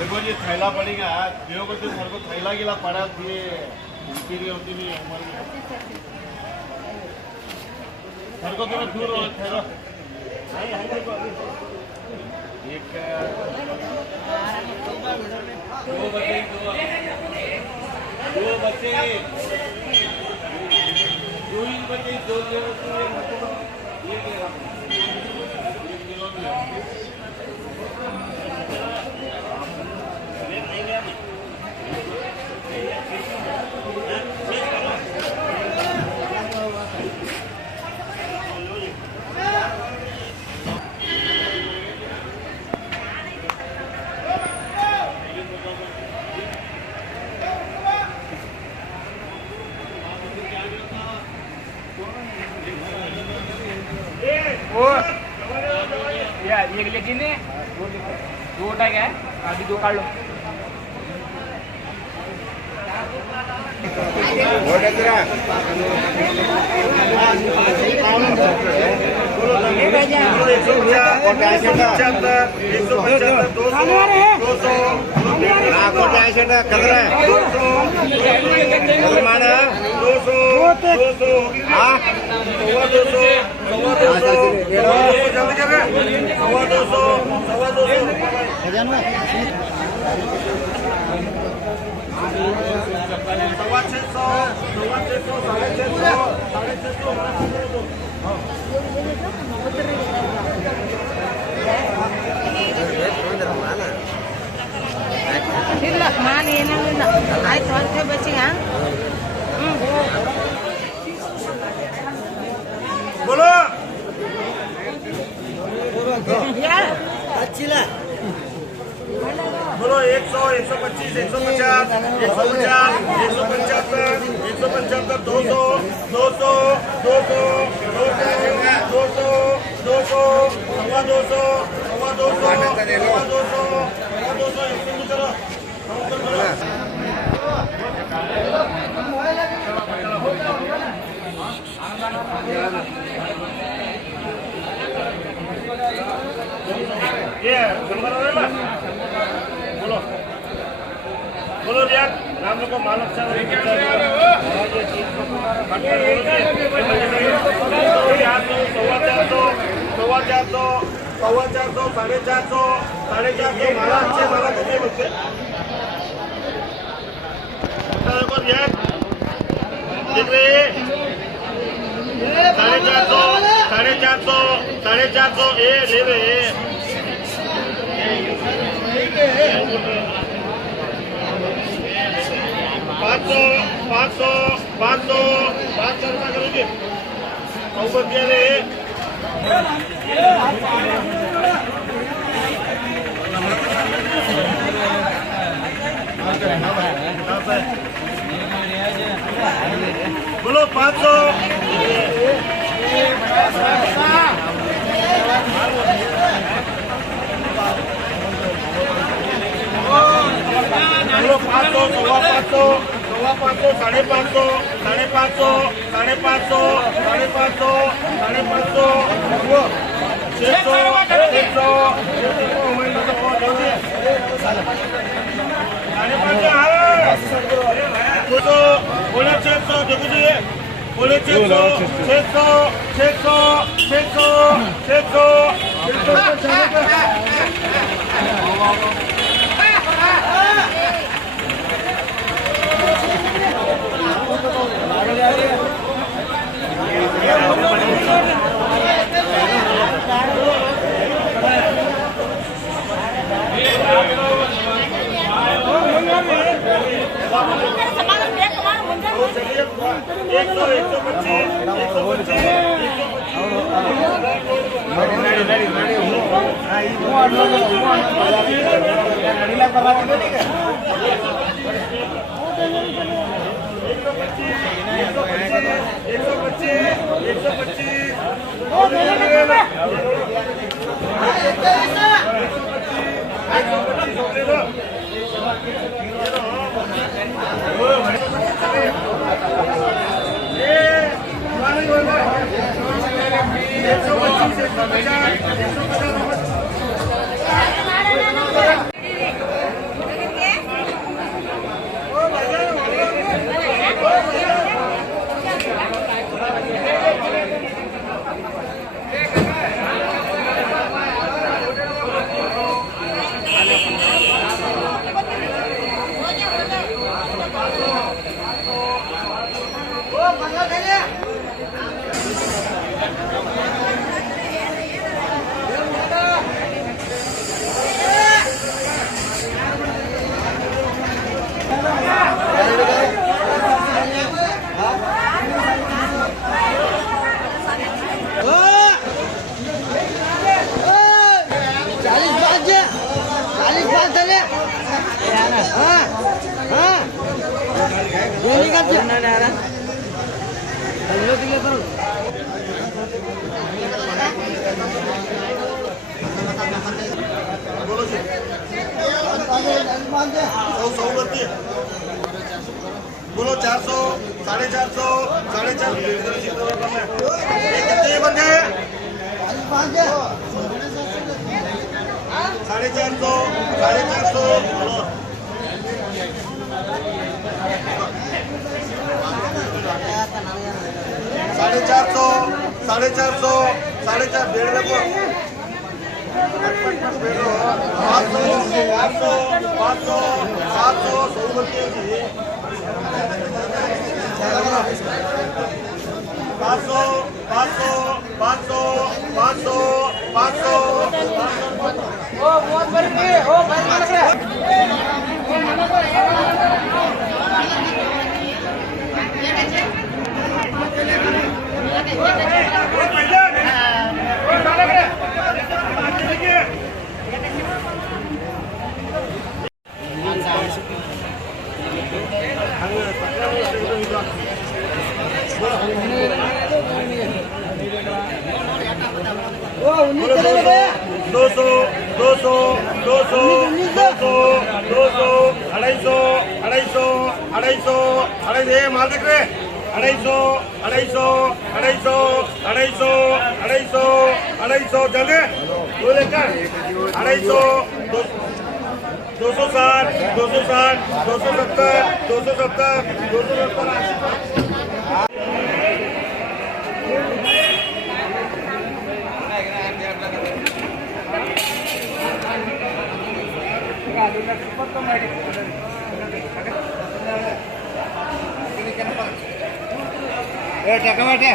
मेरे को ये थैला पड़ेगा देव को मेरे को थैला गिला पड़ा ये उनकी होती नहीं उम्र में मेरे को थोड़ा दूर हो थैला एक दो बच्चे दो एक लेकिन दो उठा क्या है अभी दो काट लो mana yang ay tuan bacing ah बोलो ya अच्छी ला बोलो 100 125 150 150 175 175 200 200 200 200 200 सवा 200 सवा 200 ये नंबर आला बोलो बोलो यार नाम लोग को मालूम अच्छा हो सवा 400 450 माला अच्छे माला कितने बच्चे देख रहे 450 ये ले रहे 500 रुपया करोगे बोलो 500 सवा 500 साढ़े 500 बोले 600 देखो जी बोले 600 बोलो जी 100 करती है बोलो 400 450 कितने बंदे 450 बोलो 450 डेढ़ लगो 500 700 100 बनती है जी 500 दो सौ 250 माल देख रहे 250 जल्दी दो लेकर 260 270 ಟಕ